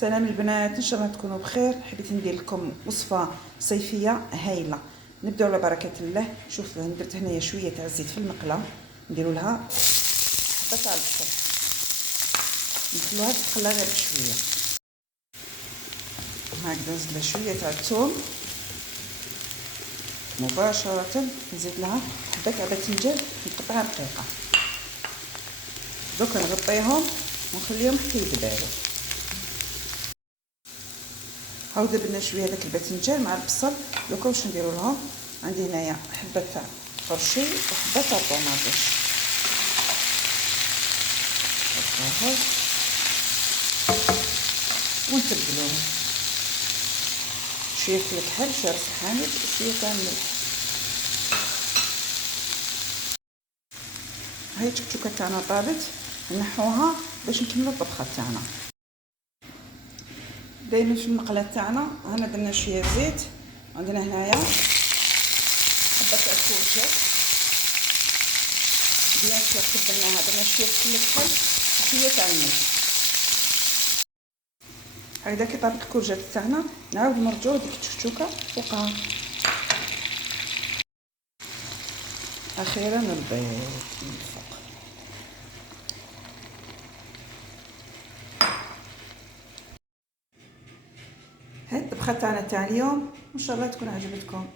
سلام البنات، ان شاء الله تكونوا بخير. حبيت ندير لكم وصفه صيفيه هايله. نبداو على بركه الله. شوف درت هنايا شويه تاع الزيت في المقله، نديروا لها حبه تاع البصل، نخلوها تتقلى غير بشويه. هكذا نزيد لها شويه تاع الثوم مباشره، نزيد لها حبه تاع باذنجان نقطعها رقيقه. دوك نغطيهم ونخليهم حتى يدبالوا. هاو درنا شويه داك الباذنجان مع البصل. دوكا واش نديرو لهم؟ عندي هنايا حبه تاع طرشي وحبه تاع طوماطيش، نحطوهم ونتبلوهم شويه في الكحل، شويه راس الحامض وشويه تاع الملح. هاي التكتوكه تاعنا طابت، نحوها باش نكملو الطبخه تاعنا. دايما في المقله تاعنا هنا درنا شويه زيت، عندنا هنايا حبه تاع الكوجات بيان سور قبلناها، درنا شويه الكحل وشويه تاع الملح. هكذا كي طابت الكوجات تاعنا نعاود نرجعو ديك التكتوكه فوقها. اخيرا البيض من الفوق. هاي الطبخه تاعنا تاع اليوم، ان شاء الله تكون عجبتكم.